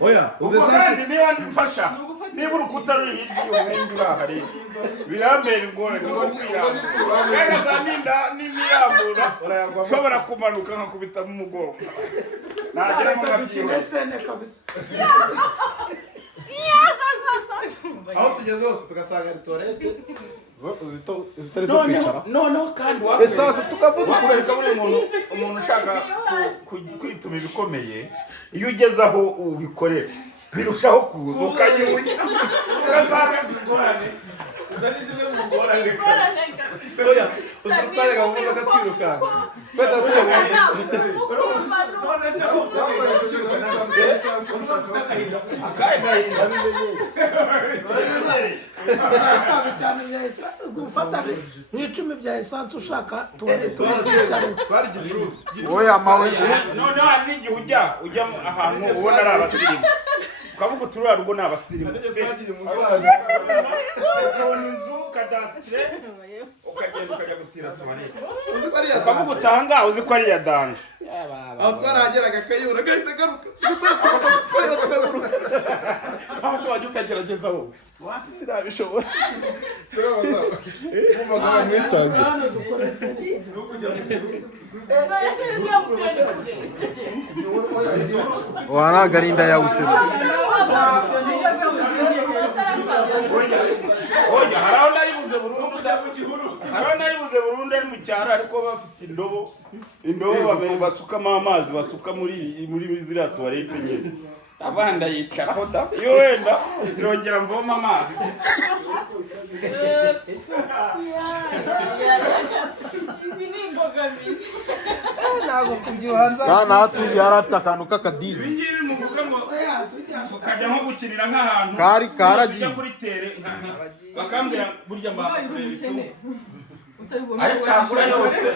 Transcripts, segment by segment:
oya uze sasa niba mfasha niba urukuta ruri hirya y'umwenda urahari birambera ingorane ngo kwirambura zaninda n'imiyambura ushobora kumanuka nkakubita mu mugongo nagera mu gabyine kabisa aho tugeze hose tugasanga ari toilette zitari zo kwicara no kandi sasa tukavuga kureka buri umuntu ushaka kwituma ibikomeye iyo ugeze aho ubikorera birushaho kuza ukanyunya ugasanga ingorane izo ni zimwe mu ngorane oya uzatwaraga mu modoka twirukanga tweta tukabona none se ko akahinda gufata n'icumi bya esanse ushaka tubicare twari gicuruzi oya mawe none hari n'igihe ujya ahantu ubona ari abasirimu ukavuga uturura rugo ni abasirimu ukabona inzu kadasitire ukagenda ukajya gutira tuwarete uzi ko ari ya ukavuga utanga uzi ko ari iya danje aho twarahageraga akayibura agahita agaruka twahera tukaguruka aho se wajya ukagerageza wowe wapi sinabishobora turabaza umvaga bamwitanze wanagarinda yawutema oya haraho nayibuze burundu ari mu cyaro ariko bafite indobo basukamo amazi basuka muri ziriya tuwarete nyine abanda yicaraho da iyo wenda irongera mvoma amazi izi ni imbogamizi ntabwo kugihanza bana hatuye harafite akantu k'akadini ibingibi muvuga ngo ukajya nko gukinira nk'ahantu kari karagiye kuri tere bakambwira burya utabibona ari cyakura yose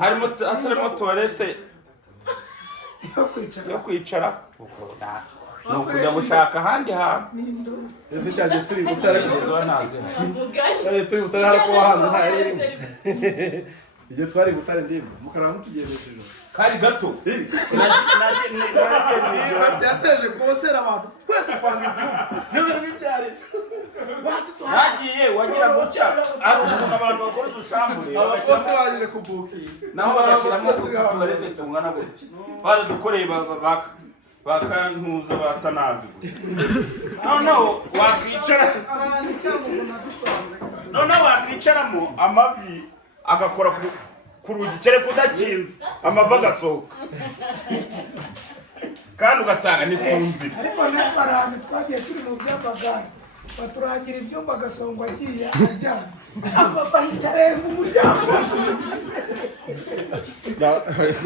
harimo atarimo tuwarete yo kwicara ni ukujya gushaka ahandi hantu ese cyagiye turi butare ntazi turi butare harako wahanze nta yirimo igihe twari butare ndimba mukaraba mutugendesheje kari gato yateje kubosera abantu twese kwanga ibyuma n'ibintu bibyare nagiye wagira gutya ari ukuntu abantu bakora udushambure bose baje kubukira naho bagashyiramo utuwarete tungana gutya baradukoreye bakantuza batanazi gusa noneho wakwicaramo amavi agakora ku rugi kereka udakinze amavi agasohoka kandi ugasanga ni ku nzira ariko natwe hari ahantu twagiye turi mu by'amagare baturagira ibyumba agasongo agiye ajyana amapaki arenga umuryango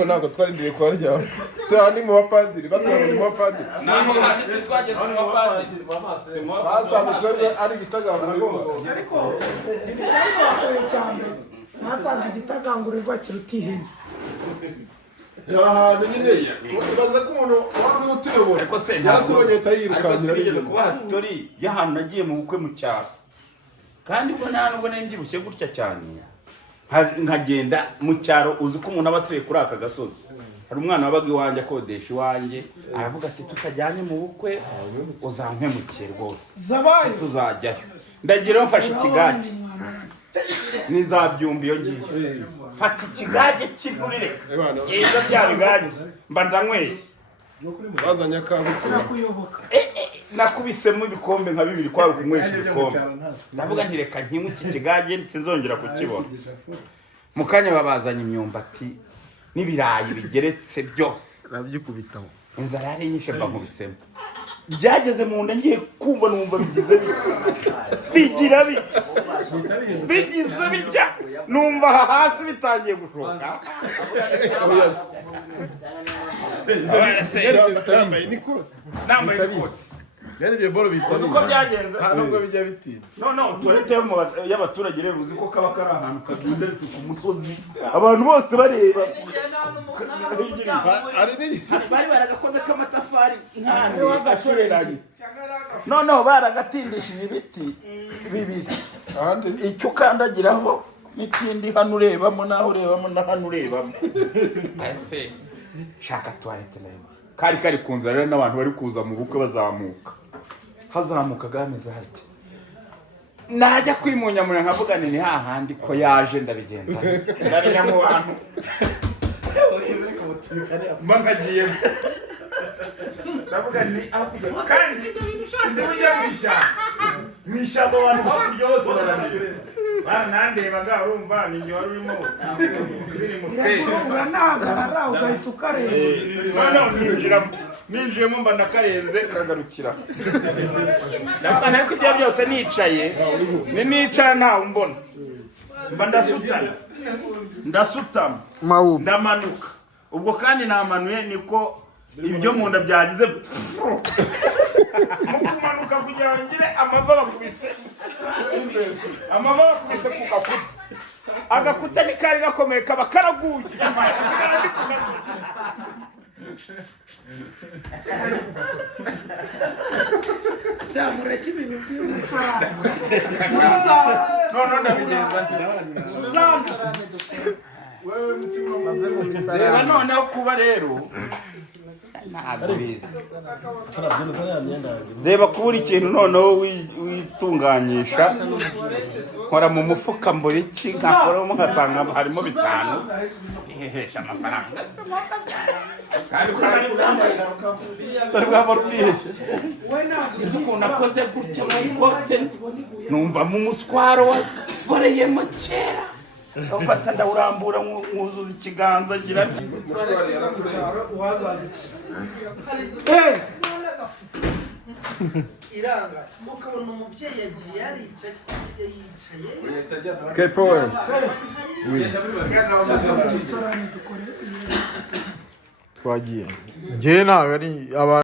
ntabwo twarindiriye kuba ryawe se aha ni mu bapadiri batwara mu bapadiri naho handitse twageze mu bapadiri basanzwe ari igitagangurirwa ariko ikintu cyari bakoye cyane nasanze igitagangurirwa kiruta ihene ahantu nyine baza ko umuntu wari utuyobora ariko se yaratubonye ahita yirukankira bigeze kubaha sitori y'ahantu nagiye mu bukwe mu cyaro kandi ubwo nta nubwo nembyibushye gutya cyane nkagenda mu cyaro uzi ko umuntu aba atuye kuri aka gasozi hari umwana wabaga iwanjye akodesha iwanjye aravuga ati tutajyanye mu bukwe uzampemukiye rwose zabaye tuzajyayo ndagira mfashe ikigage n'izabyumba iyo ngiyo fata ikigage kigurire kiza bya bigage mba ndanyweye bazanye akabutse nakuyoboka nakubisemo ibikombe nka bibiri kwari ukunywesha ibikombe ndavuga nti reka nkinywe iki kigage sinzongera kukibona mu kanya babazanye imyumbati n'ibirayi bigeretse byose nabyikubitaho inzara yari nyinshi mba nkubisemo byageze mu nda ngiye kumva numva bigize bigira bigize bitya numva aha hasi bitangiye gushoka nambaye n'ikoti yani ibyo boro bitari uko byagenze nubwo bijya bitinda no tuwarete y'abaturage rero uzi ko kaba kari ahantu kagenderetse ku musozi abantu bose bareba bari baragakoze k'amatafari nk'ahantu gashoreranye noneho baragatindishije ibiti bibiri icyo ukandagiraho n'ikindi hano urebamo n'aho urebamo na hano urebamo ese shaka tuwarete nayo kari ku nzira rero n'abantu bari kuza mu bukwe bazamuka hazamukaga hameze hatya najya kwimunyamura nkavuga ni hahandi ko yaje ndabigenza ndabenya mu bantu mba nkagiye ndavuga ni aho kujya kandi ndujya mu ishyamba abantu hakurya hose barareba baranandebaga urumva ni njye wari urimo ziri mu uranahagarara ugahita ukareba ninjiyemo mba ndakarenze kagarukira ndakana ariko ibyo byose nicaye nicara ntawe umbona mba ndasutama ndamanuka ubwo kandi namanuye niko ibyo mu nda byagize mu kumanuka kugira ngo ngire amava bakubise ku gakuta agakuta ni kari gakomeye kaba karaguye mureke ibintu by'umusarane none ndabigenza Suzana reba noneho kuba rero ntabwo bizi reba kubura ikintu noneho witunganyisha nkora mu mufuka mbura iki nkakoramo nkasanga harimo 5 ihesha amafaranga tari bwaba rutiheshe ukuntu akoze gutya mu ikote numva mu muswaro wakoreyemo kera ufata ndawurambura mwuzuza ikiganza gira iranga mukabona umubyeyi yagiye yicaye Kepoel. Twagiye. Njye ntabwo ari abantu